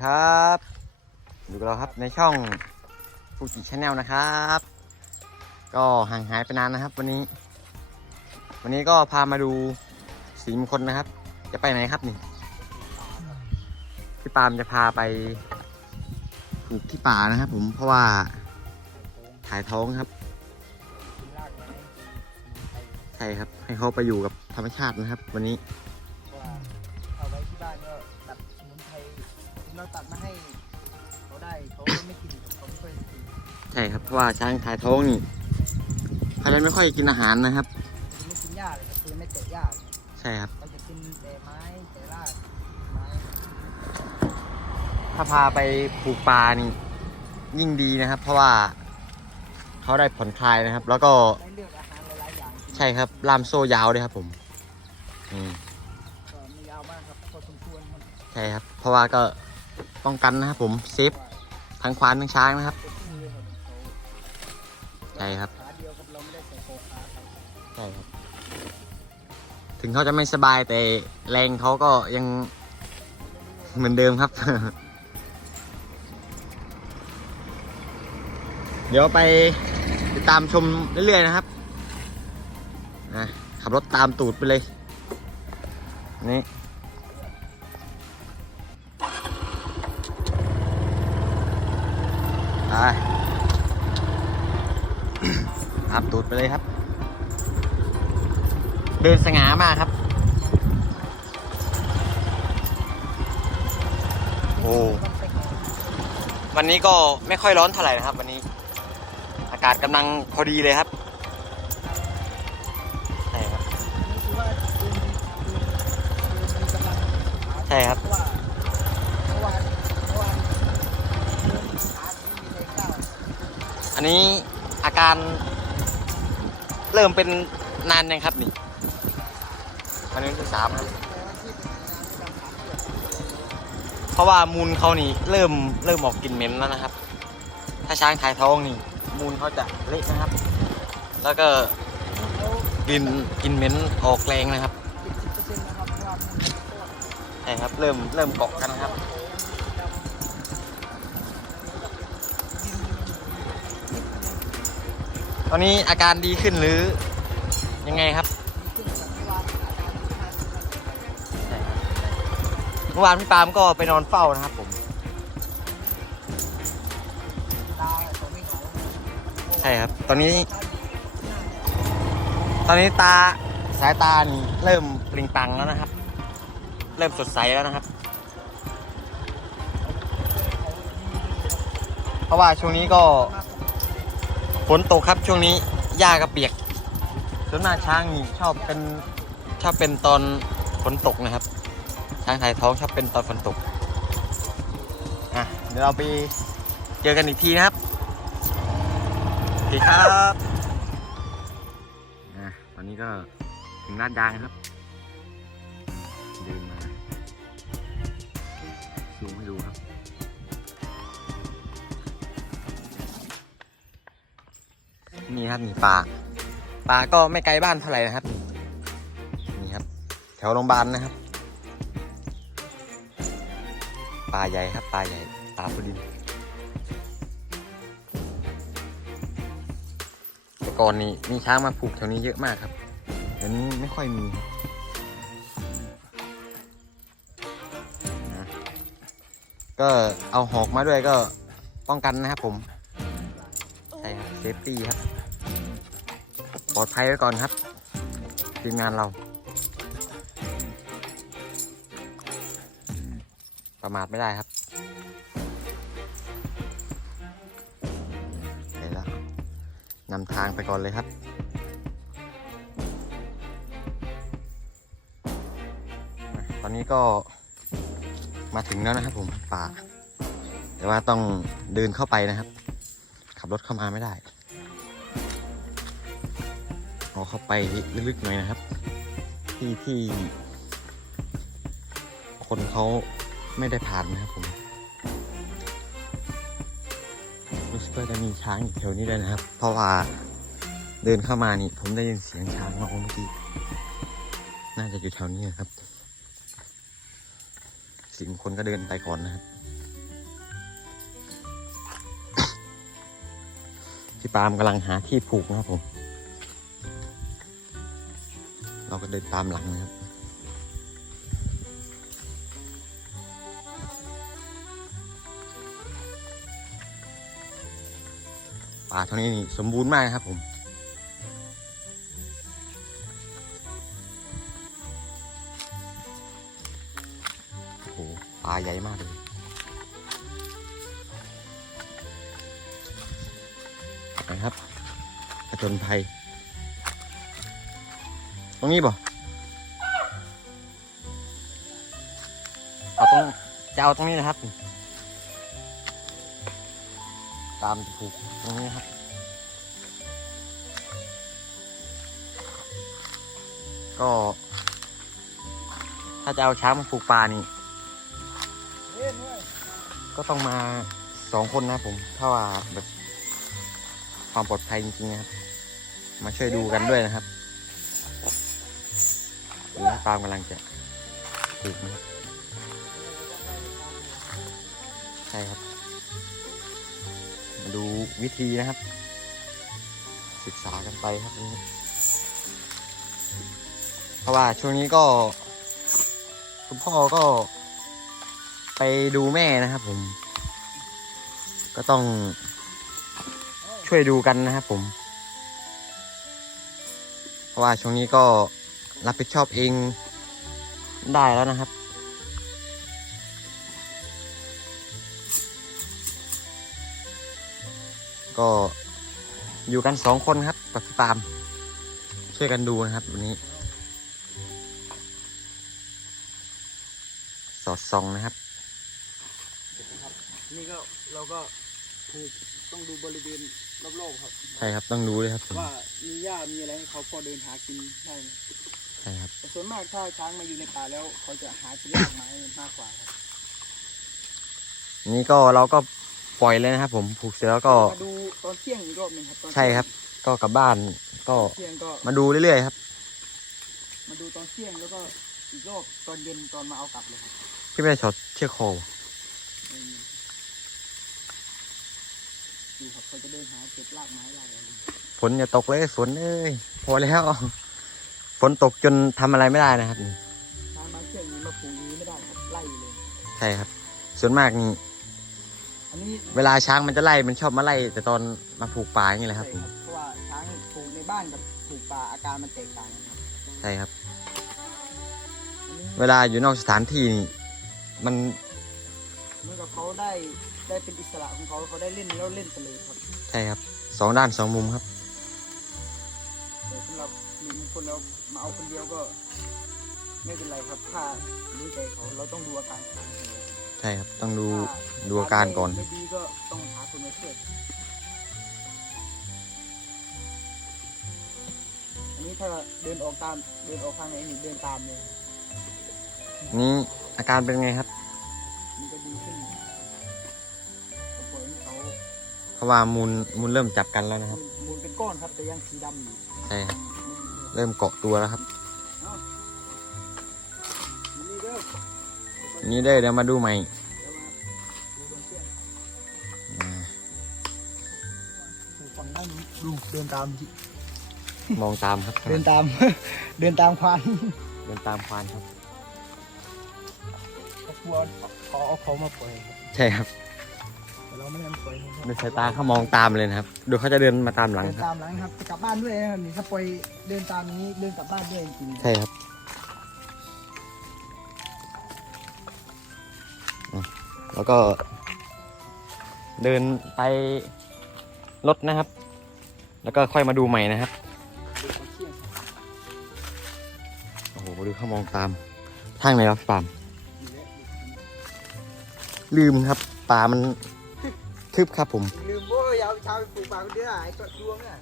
ดีครับอยู่กับเราครับในช่องฟูจิชาแนลนะครับ ก็ห่างหายไปนานนะครับ วันนี้ วันนี้ก็พามาดูสีมงคลนะครับ จะไปไหนครับนี่พี่ปาล์มจะพาไปปลูกที่ป่านะครับ ผมเพราะว่าถ่ายท้องครับใช่ครับ ให้เขาไปอยู่กับธรรมชาตินะครับ วันนี้ เขาได้เขาไม่กินเขาไม่ค่อยกินใช่ครับเพราะว่าช้างถ่ายท้องนี่เขาจะไม่ค่อยกินอาหารนะครับ คือไม่กินหญ้าเลยครับคือไม่เตะหญ้าเลยใช่ครับ เขาจะกินแต่ไม้แต่รากไม้ถ้าพาไปปลูกปลานี่ยิ่งดีนะครับ เพราะว่าเขาได้ผ่อนคลายนะครับ แล้วก็ได้เลือกอาหารหลายๆอย่างกินใช่ครับล่ามโซ่ยาวเลยครับผมอืมก็ไม่ยาวมากครับพอสมควรมันใช่ครับ เพราะว่าก็ป้องกันนะครับผมเซฟ ทั้งควานทั้งช้างนะครับ ใช่ครับ ขาเดียวครับเราไม่ได้ใส่โคขาครับใช่ครับ ถึงเขาจะไม่สบายแต่แรงเขาก็ยังเหมือนเดิมครับ เดี๋ยวไปติดตามชมเรื่อยๆนะครับนะขับรถตามตูดไปเลย นี่ ไปตามตูดไปเลยครับ เดินสง่ามากครับ โอ้ วันนี้ก็ไม่ค่อยร้อนเท่าไหร่นะครับ วันนี้ อากาศกำลังพอดีเลยครับใช่ครับ ใช่ครับ เพราะว่าเมื่อวานเมื่อวานเดินขาไม่มีแรงก้าว อันนี้อาการเริ่มเป็นนานยังครับนี่วันนี้วันที่สามครับ เพราะว่ามูลเขานี่เริ่มเริ่มออกกลิ่นเหม็นแล้วนะครับ ถ้าช้างถ่ายท้องนี่ มูลเขาจะเละนะครับ แล้วก็กลิ่นกลิ่นเหม็นออกแรงนะครับใช่ครับเริ่มเริ่มเกาะกันครับ ตอนนี้อาการดีขึ้นหรือ ยังไงครับเมื่อวานพี่ปาล์มก็ไปนอนเฝ้านะครับผม ใช่ครับ ตอนนี้ ตอนนี้ตาสายตานี่เริ่มปลิงปังแล้วนะครับ เริ่มสดใสแล้วนะครับ เพราะว่าช่วงนี้ก็ ฝนตกครับช่วงนี้หญ้าก็เปียกส่วนมากช้างนี่ชอบเป็นชอบเป็นตอนฝนตกนะครับ ช้างถ่ายท้องชอบเป็นตอนฝนตกอะเดี๋ยวเราไปเจอกันอีกทีนะครับสวัสดีครับอะตอนนี้ก็ถึงลาดยางครับ เดินมาซูมให้ดู นี่ครับนี่ปลาปลาก็ไม่ไกลบ้านเท่าไหร่นะครับ นี่ครับ แถวโรงพยาบาลนะครับปลาใหญ่ครับปลาใหญ่ปลาพุดินแต่ก่อนนี้มีช้างมาผูกแถวนี้เยอะมากครับเดี๋ยวนี้ไม่ค่อยมีนะก็เอาหอกมาด้วยก็ป้องกันนะครับผม ใช่ครับเซฟตี้ครับ ปลอดภัยไว้ก่อนครับทีมงานเรา ประมาทไม่ได้ครับไปแล้วนำทางไปก่อนเลยครับตอนนี้ก็มาถึงแล้วนะครับผมป่าแต่ว่าต้องเดินเข้าไปนะครับ ขับรถเข้ามาไม่ได้ อเข้าไปลึกๆหน่อยนะครับ ที่ที่ คนเขาไม่ได้ผ่านนะครับผมรู้สึกว่าจะมีช้างอยู่แถวนี้ด้วยนะครับ เพราะว่าเดินเข้ามานี่ ผมได้ยินเสียงช้างร้องเมื่อกี้ น่าจะอยู่แถวนี้นครับ สิงคนก็เดินไปก่อนนะครับพี่ปามกำลังหาที่ผูกนะครับผม เราก็เดินตามหลังนะครับป่าเท่านี้นี่สมบูรณ์มากนะครับผมโอ้โหป่าใหญ่มากเลยนะครับผจญภัย ตรงนี้บ่เอาตรงจะเอาตรงนี้นะครับ ตามถูกตรงนี้นะครับก็ ถ้าจะเอาช้างมาผูกปลานี่ ก็ต้องมาสองคนนะครับผม ถ้าว่าแบบความปลอดภัยจริงๆนะครับ มาช่วยดูกันด้วยนะครับ ปาล์มกำลังจะปลูกนะครับใช่ครับ มาดูวิธีนะครับ ศึกษากันไปครับนี้เพราะว่าช่วงนี้ก็ คุณพ่อก็ ไปดูแม่นะครับผม ก็ต้องช่วยดูกันนะครับผม เพราะว่าช่วงนี้ก็ รับผิดชอบเองได้แล้วนะครับ ก็อยู่กันสองคนครับกับพี่ปาล์มช่วยกันดูนะครับวันนี้ สอดส่องนะครับนี่ก็เราก็ถูกต้องดูบริเวณรอบๆครับ ใช่ครับต้องดูเลยครับผมว่ามีหญ้ามีอะไรให้เขาพอเดินหากินได้ไหม ใช่ครับแต่ส่วนมากถ้าช้างมาอยู่ในป่าแล้ว เขาจะหากินรากไม้มากกว่าครับนี่ก็เราก็ปล่อยเลยนะครับผมผูกเสร็จแล้วก็มาดูตอนเที่ยงอีกรอบหนึ่งครับตอนใช่ครับ ก็กลับบ้านก็เที่ยงก็มาดูเรื่อยๆครับ มาดูตอนเที่ยงแล้วก็อีกรอบตอนเย็นตอนมาเอากลับเลยครับพี่ไม่ได้ถอดเชือกคอวะไม่มีดูครับเขาจะเดินหาเก็บรากไม้รากอะไรฝนอย่าตกเลยฝนเอ้ยพอแล้ว ฝนตกจนทำอะไรไม่ได้นะครับนี่ช้างมาเที่ยงนี้มาปลูกนี้ไม่ได้ครับไล่เลย ใช่ครับ ส่วนมากนี่อันนี้เวลาช้างมันจะไล่มันชอบมาไล่แต่ตอนมาผูกป่าอย่างนี้แหละครับใช่เพราะว่าช้างปลูกในบ้านกับปลูกป่าอาการมันแตกต่างกันครับใช่ครับ อันนี้เวลาอยู่นอกสถานที่นี่มันเหมื่อนกับเขาได้ได้เป็นอิสระของเขาเขาได้เล่นแล้วเล่นไปเลยครับ ใช่ครับสองด้านสองมุมครับ มีบางคนแล้วมาเอาคนเดียวก็ไม่เป็นไรครับ ถ้ารู้ใจเขาเราต้องดูอาการช้างก่อนใช่ครับ ต้องดูถ้ดูอาการก่อน ไม่ดีก็ต้องหาคนมาช่วยอันนี้ถ้าเดินออกตามเดินออกทางไหนนี่เดินตามเลยนี่อาการเป็นไงครับ มันก็ดีขึ้นก็ปล่อยให้เขาเพราะว่ามูลมูลเริ่มจับกันแล้วนะครับ มูลเป็นก้อนครับแต่ยังสีดำอยู่ ใช่ครับไม่ดี เลยเริ่มเกาะตัวแล้วครับนี่เด้อนี่เด้อเดี๋ยวมาดูใหม่เดี๋ยวมาดูตอนเที่ยงอ่าฝั่งด้านนี้ดูเดินตามที่มองตามครับ เดินตาม เดินตามควานเดินตามควานครับเขากลัวเขาเอาเขามาปล่อยครับใช่ครับแต่ เราไม่ได้มาปล่อยนะครับดูสายตาเขามองตามเลยนะครับดูเขาจะเดินมาตามหลังเดินครับ ตามหลังครับจะกลับบ้านด้วยนะครับนี่ถ้าปล่อยเดินตามนี้เดินกลับบ้านด้วยจริงๆใช่ครับอะแล้วก็ เดินไปรถนะครับ แล้วก็ค่อยมาดูใหม่นะครับดูตอนเที่ยงครับโอ้โหดูเขามองตาม ทางไหนครับปาล์มอยู่แล้วลืมครับป่ามัน คืบครับผม ลืมว่าอยาวช้าไปปลูกป่าคนเดียวอะไอ้ก็ดวงอะ